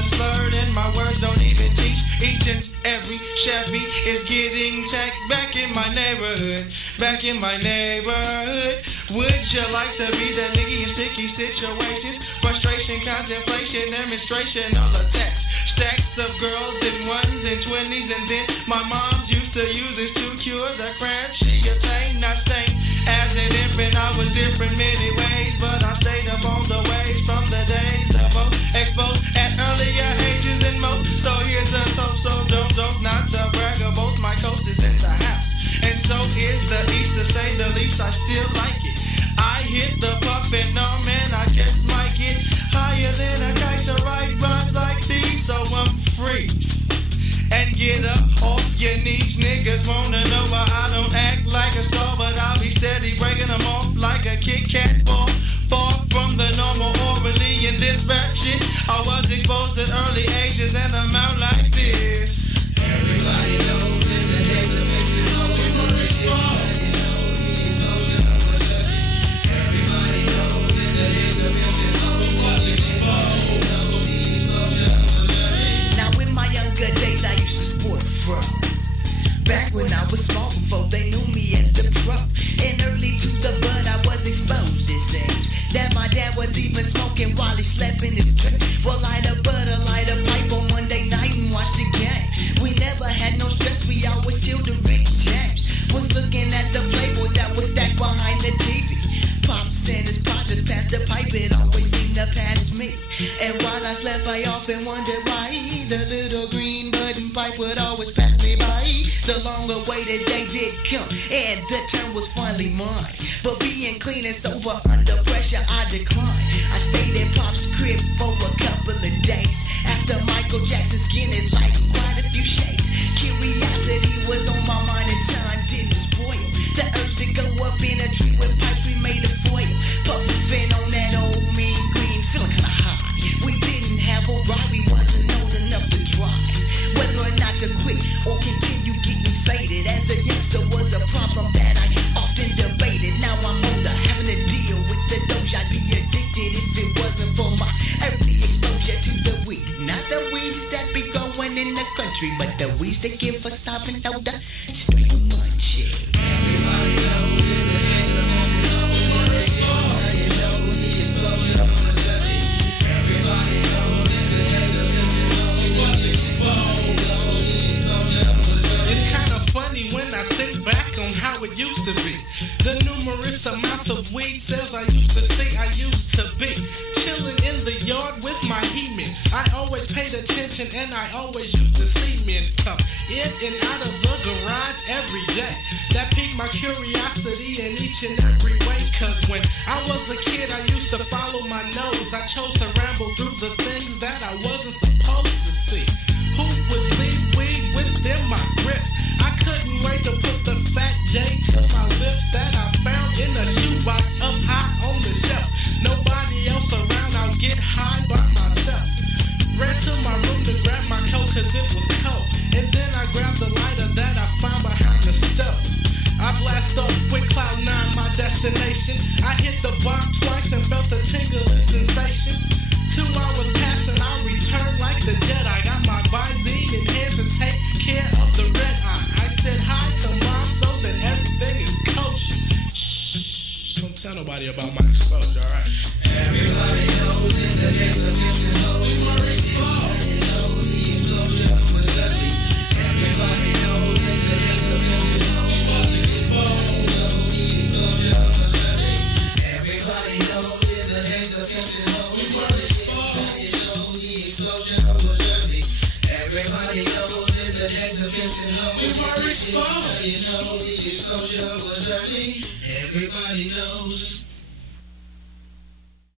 kinda slurred and my words don't even teach. Each and every Chevy is getting tagged back in my neighborhood. Back in my neighborhood. Would you like to be that nigga in sticky situations? Frustration, contemplation, demonstration, all attacks. Stacks of girls in ones and 20s, and then my mom used to use this to cure the cramp she obtained. Not same as an infant, I was different many ways, but I stayed up on the waves from the days of old, exposed at earlier ages than most. So here's a toast, so don't not to brag or boast. My coast is in the house, and so is the east. To say the least, I still like it. I hit the puff and man, I just might get higher than a kite to write rhymes like these. So I'm freeze and get up off your knees. Niggas wanna know why I don't act like a star, but I'll be steady breaking them off like a Kit Kat ball. Far from the normal orally in this rap shit. I was exposed at early ages and I'm out like this. Everybody knows in the days of fiction, always on the spot. Now in my younger days I used to sport a fro. Back when I was small before they knew me as the pro. And early to the bud I was exposed this age. That my dad was even smoking while he slept in his tree. Well, light a pipe on Monday night and watch the game. We never had no stress, we always killed the Rick James. Was looking at the Playboys that was stacked behind the TV. Pops and his partners passed the pipe, it always seemed to pass me. And while I slept, I often wondered why the little green button pipe would always pass me by. The long-awaited day did come, and the turn was finally mine. But being clean and sober under pressure, I declined. I stayed in Pop's crib for a couple of days. After Michael Jackson skinned it like quite a few shades. Curiosity was on my mind and time didn't spoil. The urge to go up in a tree with pipes we made a foil. Puffin' on that old mean green, feeling kinda high. We didn't have a ride, we wasn't old enough to drive. Whether or not to quit or continue getting faded as a youngster was a problem that I often debated. Now I'm older, having to deal with the doge. I'd be addicted if it wasn't for my early exposure to the weed. Not the weeds that be growing in the country, but the weeds that give us something older. Straight munching. Everybody knows in the days of fiction, always on the spot. You know the explosion of the study. Everybody knows in the days of fiction, always on the spot. You know the explosion of the study. It's kind of funny when I think back on how it used to be. The numerous amounts of weed sales I used to see, I used to be chilling in the yard with my he-men. I always paid attention and I always used to see men come in and out of the garage every day. That piqued my curiosity in each and every way, cause when I was a kid I used to follow my nose. I chose to ramble through the things that I wasn't supposed to see. Who would leave weed within my grip? I couldn't wait to put the fat J to my lips that I found in a shoebox up high on the shelf. Nobody else around, I'll get high by myself. Ran to my room to grab my coat cause it was cold. And then I grabbed the lighter that I found behind the stove. I blast off with Cloud 9, my destination. I hit the bomb twice and felt a tingling sensation. 2 hours passed and I returned like the Jedi. Got my Visine in hand to take care of the red eye. I said hi to mom so that everything is kosher. Shh, don't tell nobody about my exposure, alright? Everybody knows in the days of fiction, always on the spot. You know the explosion of the study. Everybody knows in the days of fiction, always on the spot. You know the explosion of the study. Everybody knows in the days of fiction, always on the spot. You know the explosion of the study. Everybody knows in the days of fiction, always on the spot. You know the explosion of the study. Everybody knows.